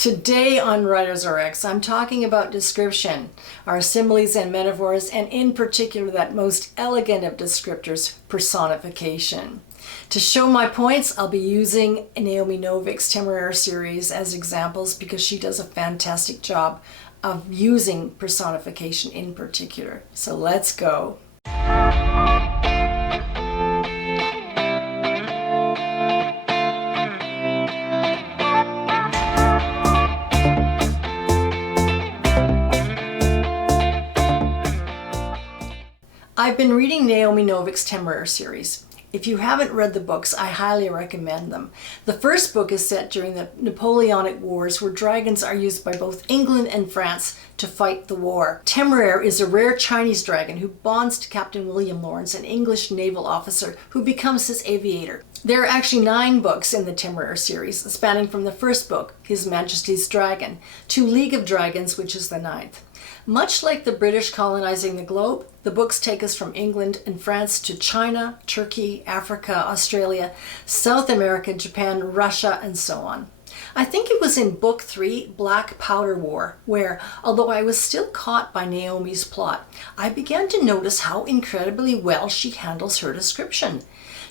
Today on Writers RX, I'm talking about description, our similes and metaphors, and in particular that most elegant of descriptors, personification. To show my points, I'll be using Naomi Novik's Temeraire series as examples because she does a fantastic job of using personification in particular. So let's go. I've been reading Naomi Novik's Temeraire series. If you haven't read the books, I highly recommend them. The first book is set during the Napoleonic Wars, where dragons are used by both England and France to fight the war. Temeraire is a rare Chinese dragon who bonds to Captain William Lawrence, an English naval officer who becomes his aviator. There are actually 9 books in the Temeraire series, spanning from the first book, His Majesty's Dragon, to League of Dragons, which is the 9th. Much like the British colonizing the globe, the books take us from England and France to China, Turkey, Africa, Australia, South America, Japan, Russia, and so on. I think it was in Book 3, Black Powder War, where, although I was still caught by Naomi's plot, I began to notice how incredibly well she handles her description.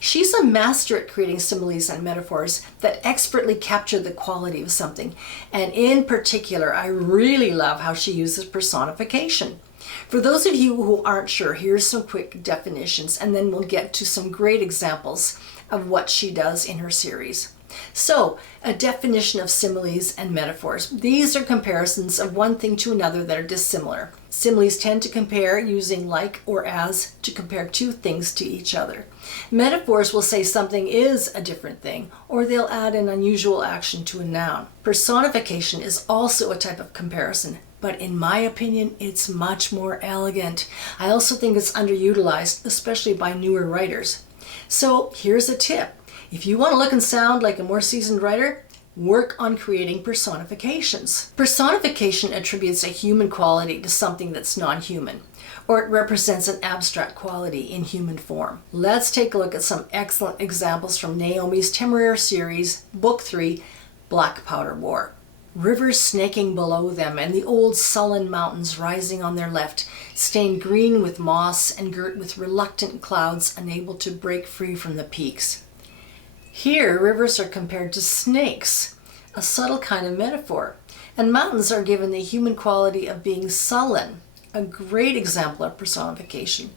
She's a master at creating similes and metaphors that expertly capture the quality of something, and in particular, I really love how she uses personification. For those of you who aren't sure, here's some quick definitions, and then we'll get to some great examples of what she does in her series. So, a definition of similes and metaphors. These are comparisons of one thing to another that are dissimilar. Similes tend to compare using like or as to compare two things to each other. Metaphors will say something is a different thing, or they'll add an unusual action to a noun. Personification is also a type of comparison, but in my opinion, it's much more elegant. I also think it's underutilized, especially by newer writers. So here's a tip. If you want to look and sound like a more seasoned writer, work on creating personifications. Personification attributes a human quality to something that's non-human, or it represents an abstract quality in human form. Let's take a look at some excellent examples from Naomi's Temeraire series, Book 3, Black Powder War. Rivers snaking below them and the old sullen mountains rising on their left, stained green with moss and girt with reluctant clouds unable to break free from the peaks. Here, rivers are compared to snakes, a subtle kind of metaphor, and mountains are given the human quality of being sullen, a great example of personification.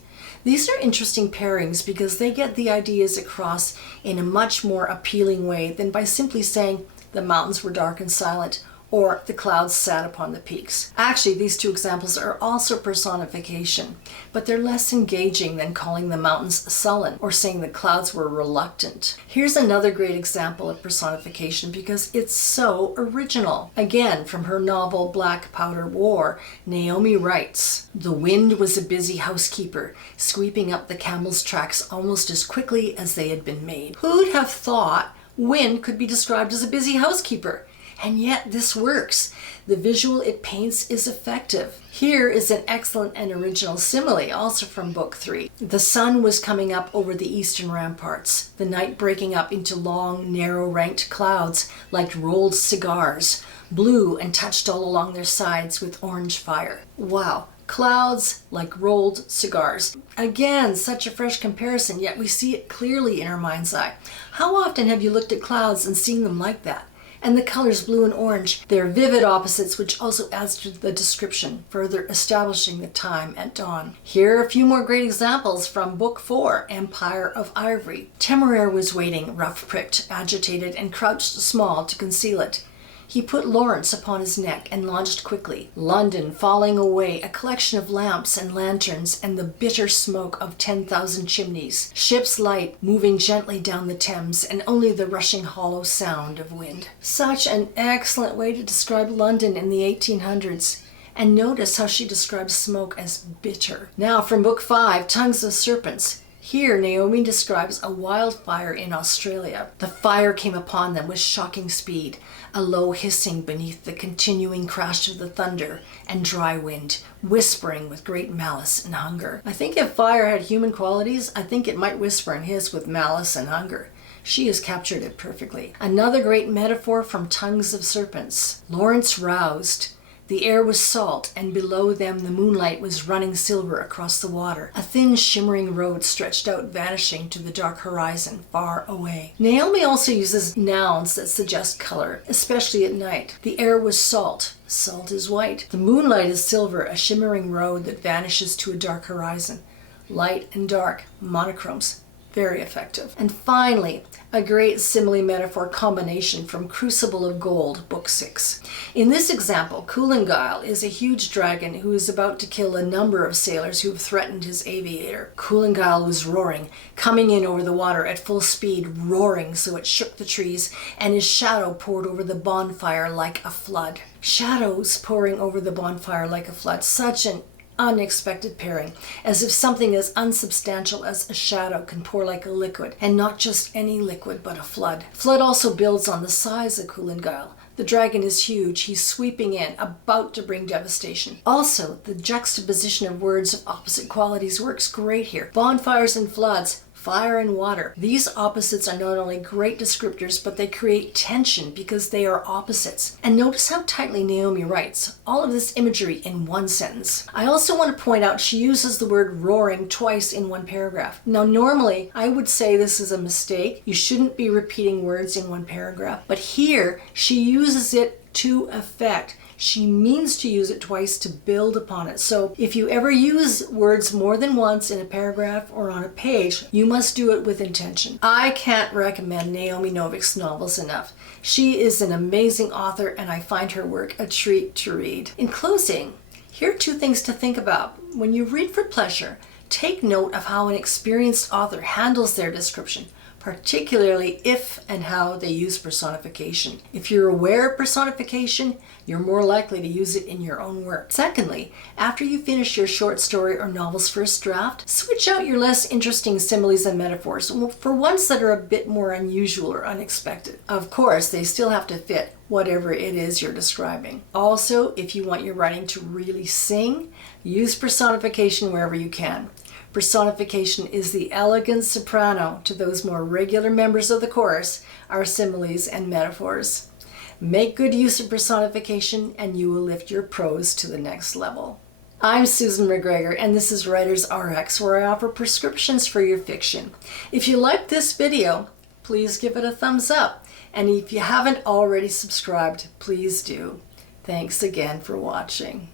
These are interesting pairings because they get the ideas across in a much more appealing way than by simply saying the mountains were dark and silent or the clouds sat upon the peaks. Actually, these two examples are also personification, but they're less engaging than calling the mountains sullen or saying the clouds were reluctant. Here's another great example of personification because it's so original. Again, from her novel Black Powder War, Naomi writes, "The wind was a busy housekeeper, sweeping up the camel's tracks almost as quickly as they had been made." Who'd have thought wind could be described as a busy housekeeper? And yet this works. The visual it paints is effective. Here is an excellent and original simile, also from Book 3. The sun was coming up over the eastern ramparts, the night breaking up into long, narrow ranked clouds like rolled cigars, blue and touched all along their sides with orange fire. Wow. Clouds like rolled cigars. Again, such a fresh comparison, yet we see it clearly in our mind's eye. How often have you looked at clouds and seen them like that? And the colors blue and orange, they're vivid opposites, which also adds to the description, further establishing the time at dawn. Here are a few more great examples from Book 4, Empire of Ivory. Temeraire was waiting, rough-pricked, agitated, and crouched small to conceal it. He put Lawrence upon his neck and launched quickly. London falling away, a collection of lamps and lanterns and the bitter smoke of 10,000 chimneys. Ship's light moving gently down the Thames and only the rushing hollow sound of wind. Such an excellent way to describe London in the 1800s. And notice how she describes smoke as bitter. Now from Book 5, Tongues of Serpents. Here, Naomi describes a wildfire in Australia. The fire came upon them with shocking speed, a low hissing beneath the continuing crash of the thunder, and dry wind, whispering with great malice and hunger. I think if fire had human qualities, I think it might whisper and hiss with malice and hunger. She has captured it perfectly. Another great metaphor from Tongues of Serpents. Lawrence roused. The air was salt, and below them the moonlight was running silver across the water. A thin shimmering road stretched out, vanishing to the dark horizon far away. Naomi also uses nouns that suggest color, especially at night. The air was salt. Salt is white. The moonlight is silver, a shimmering road that vanishes to a dark horizon. Light and dark, monochromes. Very effective. And finally, a great simile metaphor combination from Crucible of Gold, Book 6. In this example, Coolingile is a huge dragon who is about to kill a number of sailors who have threatened his aviator. Coolingile was roaring, coming in over the water at full speed, roaring so it shook the trees, and his shadow poured over the bonfire like a flood. Shadows pouring over the bonfire like a flood. Such an unexpected pairing, as if something as unsubstantial as a shadow can pour like a liquid, and not just any liquid, but a flood. Flood also builds on the size of Coolingile. The dragon is huge. He's sweeping in, about to bring devastation. Also, the juxtaposition of words of opposite qualities works great here. Bonfires and floods, fire and water. These opposites are not only great descriptors, but they create tension because they are opposites. And notice how tightly Naomi writes. All of this imagery in one sentence. I also want to point out she uses the word roaring twice in one paragraph. Now, normally I would say this is a mistake. You shouldn't be repeating words in one paragraph. But here she uses it to effect. She means to use it twice to build upon it. So if you ever use words more than once in a paragraph or on a page, you must do it with intention. I can't recommend Naomi Novik's novels enough. She is an amazing author, and I find her work a treat to read. In closing, here are 2 things to think about. When you read for pleasure, take note of how an experienced author handles their description, particularly if and how they use personification. If you're aware of personification, you're more likely to use it in your own work. Secondly, after you finish your short story or novel's first draft, switch out your less interesting similes and metaphors for ones that are a bit more unusual or unexpected. Of course, they still have to fit whatever it is you're describing. Also, if you want your writing to really sing, use personification wherever you can. Personification is the elegant soprano to those more regular members of the chorus, our similes and metaphors. Make good use of personification and you will lift your prose to the next level. I'm Susan McGregor, and this is Writers RX, where I offer prescriptions for your fiction. If you liked this video, please give it a thumbs up. And if you haven't already subscribed, please do. Thanks again for watching.